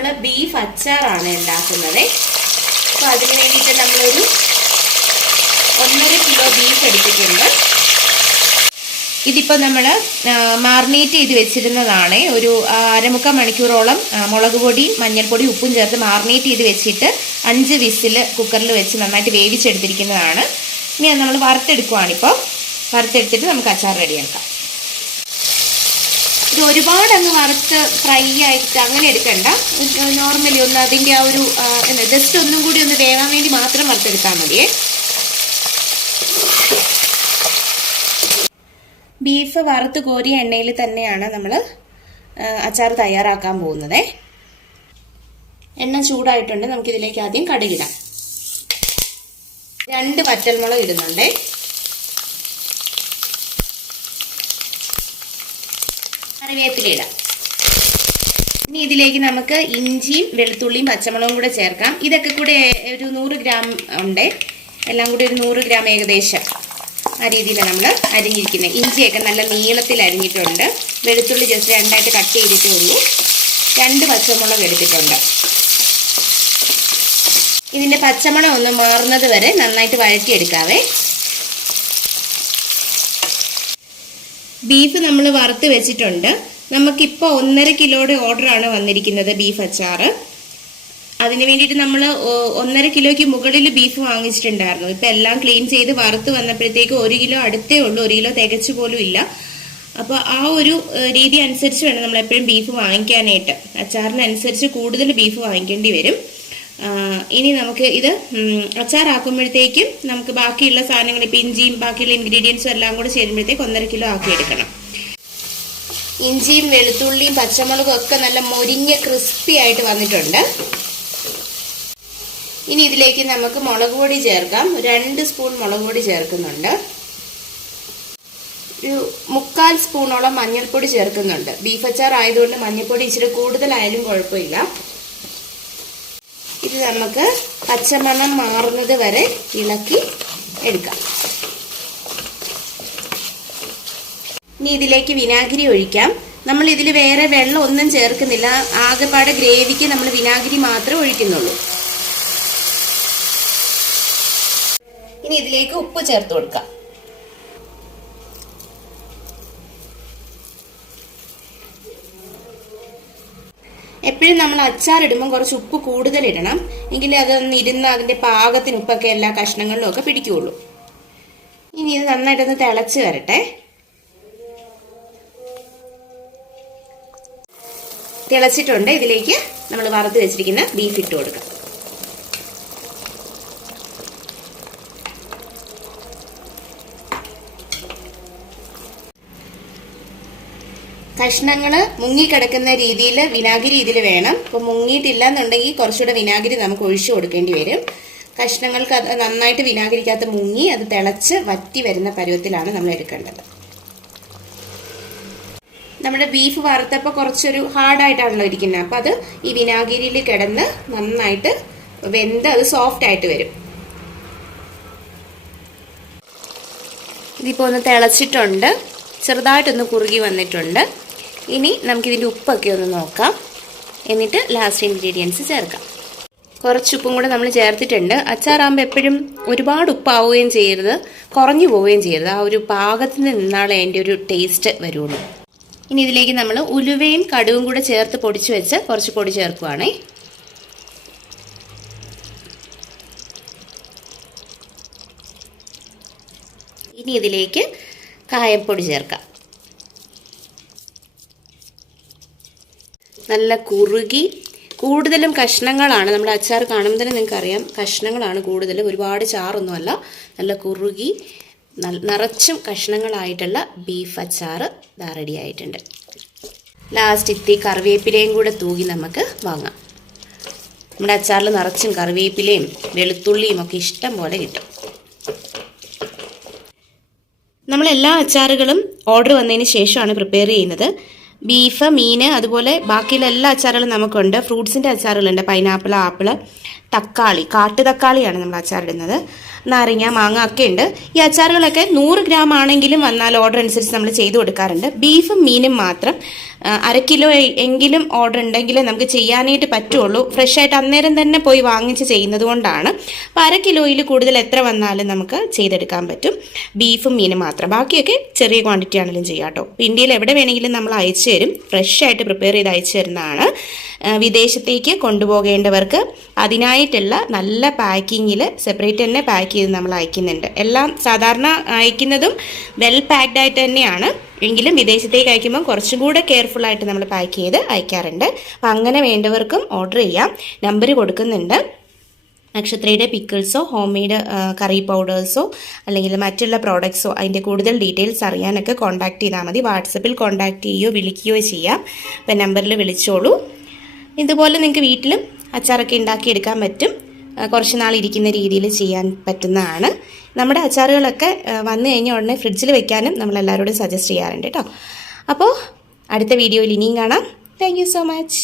നമ്മൾ ബീഫ് അച്ചാറാണ് ഉണ്ടാക്കുന്നത്. അപ്പോൾ അതിന് വേണ്ടിയിട്ട് നമ്മളൊരു 1.5 കിലോ ബീഫ് എടുത്തിട്ടുണ്ട്. ഇതിപ്പോൾ നമ്മൾ മാറിനേറ്റ് ചെയ്ത് വെച്ചിരുന്നതാണ്. ഒരു 1/4 മണിക്കൂറോളം മുളക് പൊടി, മഞ്ഞൾപ്പൊടി, ഉപ്പും ചേർത്ത് മാറിനേറ്റ് ചെയ്ത് വെച്ചിട്ട് 5 വിസിൽ കുക്കറിൽ വെച്ച് നന്നായിട്ട് വേവിച്ചെടുത്തിരിക്കുന്നതാണ്. ഇനി നമ്മൾ വറുത്തെടുക്കുവാണിപ്പോൾ. വറുത്തെടുത്തിട്ട് നമുക്ക് അച്ചാർ റെഡിയാക്കാം. ഇത് ഒരുപാട് അങ്ങ് വറുത്ത് ഫ്രൈ ആയിട്ട് അങ്ങനെ എടുക്കണ്ട. നോർമലി ഒന്ന് അതിൻ്റെ ആ ഒരു ജസ്റ്റ് ഒന്നും കൂടി ഒന്ന് വേവാൻ വേണ്ടി മാത്രം വറുത്തെടുത്താൽ മതിയേ. ബീഫ് വറുത്ത് കോരിയ എണ്ണയിൽ തന്നെയാണ് നമ്മൾ അച്ചാർ തയ്യാറാക്കാൻ പോകുന്നത്. എണ്ണ ചൂടായിട്ടുണ്ട്. നമുക്കിതിലേക്ക് ആദ്യം കടുകിടാം. 2 വറ്റൽമുളക് ഇടുന്നുണ്ട്. കറിവേപ്പില ഇടാം. ഇനി ഇതിലേക്ക് നമുക്ക് ഇഞ്ചിയും വെളുത്തുള്ളിയും പച്ചമുളകും കൂടെ ചേർക്കാം. ഇതൊക്കെ കൂടെ ഒരു 100 ഗ്രാം ഉണ്ട്. എല്ലാം കൂടി ഒരു 100 ഗ്രാം ഏകദേശം ആ രീതിയിലാണ് നമ്മൾ അരിഞ്ഞിരിക്കുന്നത്. ഇഞ്ചിയൊക്കെ നല്ല നീളത്തിൽ അരിഞ്ഞിട്ടുണ്ട്. വെളുത്തുള്ളി ജസ്റ്റ് 2ആയിട്ട് കട്ട് ചെയ്തിട്ടേ ഉള്ളൂ. 2 പച്ചമുളക് എടുത്തിട്ടുണ്ട്. ഇതിൻ്റെ പച്ചമണം ഒന്ന് മാറുന്നത് വരെ നന്നായിട്ട് വഴറ്റിയെടുക്കാവേ. ബീഫ് നമ്മൾ വറുത്ത് വെച്ചിട്ടുണ്ട്. നമുക്കിപ്പോൾ 1.5 കിലോയുടെ ഓർഡറാണ് വന്നിരിക്കുന്നത് ബീഫ് അച്ചാർ. അതിന് വേണ്ടിയിട്ട് നമ്മൾ 1.5 കിലോയ്ക്ക് മുകളിൽ ബീഫ് വാങ്ങിച്ചിട്ടുണ്ടായിരുന്നു. ഇപ്പം എല്ലാം ക്ലീൻ ചെയ്ത് വറുത്ത് വന്നപ്പോഴത്തേക്ക് 1 കിലോ അടുത്തേ ഉള്ളൂ. 1 കിലോ തികച്ചു പോലും ഇല്ല. അപ്പോൾ ആ ഒരു രീതി അനുസരിച്ച് വേണം നമ്മൾ എപ്പോഴും ബീഫ് വാങ്ങിക്കാനായിട്ട്. അച്ചാറിനനുസരിച്ച് കൂടുതൽ ബീഫ് വാങ്ങിക്കേണ്ടി വരും. ഇനി നമുക്ക് ഇത് അച്ചാറാക്കുമ്പോഴത്തേക്കും നമുക്ക് ബാക്കിയുള്ള സാധനങ്ങൾ, ഇപ്പം ഇഞ്ചിയും ബാക്കിയുള്ള ഇൻഗ്രീഡിയൻസും എല്ലാം കൂടെ ചേരുമ്പോഴത്തേക്ക് 1.5 കിലോ ആക്കി എടുക്കണം. ഇഞ്ചിയും വെളുത്തുള്ളിയും പച്ചമുളകും ഒക്കെ നല്ല മൊരിഞ്ഞ ക്രിസ്പി ആയിട്ട് വന്നിട്ടുണ്ട്. ഇനി ഇതിലേക്ക് നമുക്ക് മുളക് പൊടി ചേർക്കാം. 2 സ്പൂൺ മുളക് പൊടി ചേർക്കുന്നുണ്ട്. ഒരു 1/4 സ്പൂണോളം മഞ്ഞൾപ്പൊടി ചേർക്കുന്നുണ്ട്. ബീഫ് അച്ചാർ ആയതുകൊണ്ട് മഞ്ഞൾപ്പൊടി ഇച്ചിരി കൂടുതലായാലും കുഴപ്പമില്ല. ഇത് നമുക്ക് പച്ചമണം മാറുന്നത് വരെ ഇളക്കി എടുക്കാം. ഇനി ഇതിലേക്ക് വിനാഗിരി ഒഴിക്കാം. നമ്മൾ ഇതിൽ വേറെ വെള്ളം ഒന്നും ചേർക്കുന്നില്ല. ആകെപ്പാടെ ഗ്രേവിക്ക് നമ്മൾ വിനാഗിരി മാത്രമേ ഒഴിക്കുന്നുള്ളൂ. ഇനി ഇതിലേക്ക് ഉപ്പ് ചേർത്ത് കൊടുക്കാം. എപ്പോഴും നമ്മൾ അച്ചാർ ഇടുമ്പോൾ കുറച്ച് ഉപ്പ് കൂടുതൽ ഇടണം. എങ്കിലേ അതൊന്ന് ഇരുന്ന് അതിൻ്റെ പാകത്തിന് ഉപ്പൊക്കെ എല്ലാ കഷ്ണങ്ങളിലും ഒക്കെ പിടിക്കുകയുള്ളൂ. ഇനി ഇത് നന്നായിട്ടൊന്ന് തിളച്ച് വരട്ടെ. തിളച്ചിട്ടുണ്ട്. ഇതിലേക്ക് നമ്മൾ വറുത്ത് വെച്ചിരിക്കുന്ന ബീഫ് ഇട്ട് കൊടുക്കാം. കഷ്ണങ്ങൾ മുങ്ങിക്കിടക്കുന്ന രീതിയിൽ വിനാഗിരി ഇതിൽ വേണം. ഇപ്പോൾ മുങ്ങിയിട്ടില്ല എന്നുണ്ടെങ്കിൽ കുറച്ചുകൂടെ വിനാഗിരി നമുക്ക് ഒഴിച്ചു കൊടുക്കേണ്ടി വരും. കഷ്ണങ്ങൾക്ക് അത് നന്നായിട്ട് വിനാഗിരിക്കകത്ത് മുങ്ങി അത് തിളച്ച് വറ്റി വരുന്ന പരുവത്തിലാണ് നമ്മൾ എടുക്കേണ്ടത്. നമ്മുടെ ബീഫ് വറുത്തപ്പോൾ കുറച്ചൊരു ഹാർഡായിട്ടാണല്ലോ ഇരിക്കുന്നത്. അപ്പം അത് ഈ വിനാഗിരിയിൽ കിടന്ന് നന്നായിട്ട് വെന്ത് അത് സോഫ്റ്റ് ആയിട്ട് വരും. ഇതിപ്പോൾ ഒന്ന് തിളച്ചിട്ടുണ്ട്. ചെറുതായിട്ടൊന്ന് കുറുകി വന്നിട്ടുണ്ട്. ഇനി നമുക്കിതിൻ്റെ ഉപ്പൊക്കെ ഒന്ന് നോക്കാം. എന്നിട്ട് ലാസ്റ്റ് ഇൻഗ്രീഡിയൻസ് ചേർക്കാം. കുറച്ച് ഉപ്പും കൂടെ നമ്മൾ ചേർത്തിട്ടുണ്ട്. അച്ചാറാകുമ്പോൾ എപ്പോഴും ഒരുപാട് ഉപ്പാവുകയും ചെയ്യരുത്, കുറഞ്ഞു പോവുകയും ചെയ്യരുത്. ആ ഒരു പാകത്തിന് നിന്നാളെ അതിൻ്റെ ഒരു ടേസ്റ്റ് വരുള്ളൂ. ഇനി ഇതിലേക്ക് നമ്മൾ ഉലുവയും കടുവും കൂടെ ചേർത്ത് പൊടിച്ച് വെച്ച് കുറച്ച് പൊടി ചേർക്കുവാണേ. ഇനി ഇതിലേക്ക് കായപ്പൊടി ചേർക്കാം. നല്ല കുറുകി, കൂടുതലും കഷ്ണങ്ങളാണ്. നമ്മുടെ അച്ചാർ കാണുമ്പോൾ തന്നെ നിങ്ങൾക്കറിയാം കഷ്ണങ്ങളാണ് കൂടുതലും, ഒരുപാട് ചാറൊന്നുമല്ല. നല്ല കുറുകി നിറച്ചും കഷ്ണങ്ങളായിട്ടുള്ള ബീഫ് അച്ചാർ ഇതാ റെഡി ആയിട്ടുണ്ട്. ലാസ്റ്റ് ഇത്തിരി കറിവേപ്പിലയും കൂടെ തൂകി നമുക്ക് വാങ്ങാം. നമ്മുടെ അച്ചാറിൽ നിറച്ചും കറിവേപ്പിലയും വെളുത്തുള്ളിയും ഒക്കെ ഇഷ്ടം പോലെ കിട്ടും. നമ്മളെല്ലാ അച്ചാറുകളും ഓർഡർ വന്നതിന് ശേഷമാണ് പ്രിപ്പയർ ചെയ്യുന്നത്. ബീഫ്, മീൻ, അതുപോലെ ബാക്കിയുള്ള എല്ലാ അച്ചാറുകളും നമുക്കുണ്ട്. ഫ്രൂട്ട്സിൻ്റെ അച്ചാറുകളുണ്ട്. പൈനാപ്പിൾ, ആപ്പിൾ, തക്കാളി, കാട്ടു തക്കാളിയാണ് നമ്മൾ അച്ചാറിടുന്നത്. നാരങ്ങ, മാങ്ങ ഒക്കെ ഉണ്ട്. ഈ അച്ചാറുകളൊക്കെ 100 ഗ്രാം ആണെങ്കിലും വന്നാൽ ഓർഡർ അനുസരിച്ച് നമ്മൾ ചെയ്തു കൊടുക്കാറുണ്ട്. ബീഫും മീനും മാത്രം 1/2 കിലോ എങ്കിലും ഓർഡർ ഉണ്ടെങ്കിൽ നമുക്ക് ചെയ്യാനായിട്ട് പറ്റുള്ളൂ. ഫ്രഷ് ആയിട്ട് അന്നേരം തന്നെ പോയി വാങ്ങിച്ച് ചെയ്യുന്നത് കൊണ്ടാണ്. അപ്പോൾ 1/2 കിലോയിൽ കൂടുതൽ എത്ര വന്നാലും നമുക്ക് ചെയ്തെടുക്കാൻ പറ്റും. ബീഫും മീനും മാത്രം, ബാക്കിയൊക്കെ ചെറിയ ക്വാണ്ടിറ്റി ആണെങ്കിലും ചെയ്യാം കേട്ടോ. ഇന്ത്യയിൽ എവിടെ വേണമെങ്കിലും നമ്മൾ അയച്ചു തരും. ഫ്രഷ് ആയിട്ട് പ്രിപ്പയർ ചെയ്ത് അയച്ചു തരുന്നതാണ്. വിദേശത്തേക്ക് കൊണ്ടുപോകേണ്ടവർക്ക് അതിനായിട്ടുള്ള നല്ല പാക്കിങ്ങിൽ സെപ്പറേറ്റ് തന്നെ പാക്ക് ചെയ്ത് നമ്മൾ അയക്കുന്നുണ്ട്. എല്ലാം സാധാരണ അയക്കുന്നതും വെൽ പാക്ഡ് ആയിട്ട് തന്നെയാണ്. എങ്കിലും വിദേശത്തേക്ക് അയക്കുമ്പോൾ കുറച്ചും കൂടെ കെയർഫുൾ ആയിട്ട് നമ്മൾ പാക്ക് ചെയ്ത് അയക്കാറുണ്ട്. അപ്പം അങ്ങനെ വേണ്ടവർക്കും ഓർഡർ ചെയ്യാം. നമ്പർ കൊടുക്കുന്നുണ്ട്. നക്ഷത്രയുടെ പിക്കിൾസോ ഹോം മെയ്ഡ് കറി പൗഡേഴ്സോ അല്ലെങ്കിൽ മറ്റുള്ള പ്രോഡക്ട്സോ അതിൻ്റെ കൂടുതൽ ഡീറ്റെയിൽസ് അറിയാനൊക്കെ കോൺടാക്ട് ചെയ്താൽ മതി. വാട്സപ്പിൽ കോൺടാക്ട് ചെയ്യുകയോ വിളിക്കുകയോ ചെയ്യാം. അപ്പം നമ്പറിൽ വിളിച്ചോളൂ. ഇതുപോലെ നിങ്ങൾക്ക് വീട്ടിലും അച്ചാറൊക്കെ ഉണ്ടാക്കിയെടുക്കാൻ പറ്റും. കുറച്ച് നാൾ ഇരിക്കുന്ന രീതിയിൽ ചെയ്യാൻ പറ്റുന്നതാണ്. നമ്മുടെ അച്ചാറുകളൊക്കെ വന്നു കഴിഞ്ഞാൽ ഉടനെ ഫ്രിഡ്ജിൽ വെക്കാനും നമ്മളെല്ലാവരോടും സജസ്റ്റ് ചെയ്യാറുണ്ട് കേട്ടോ. അപ്പോൾ അടുത്ത വീഡിയോയിൽ ഇനിയും കാണാം. Thank you so much.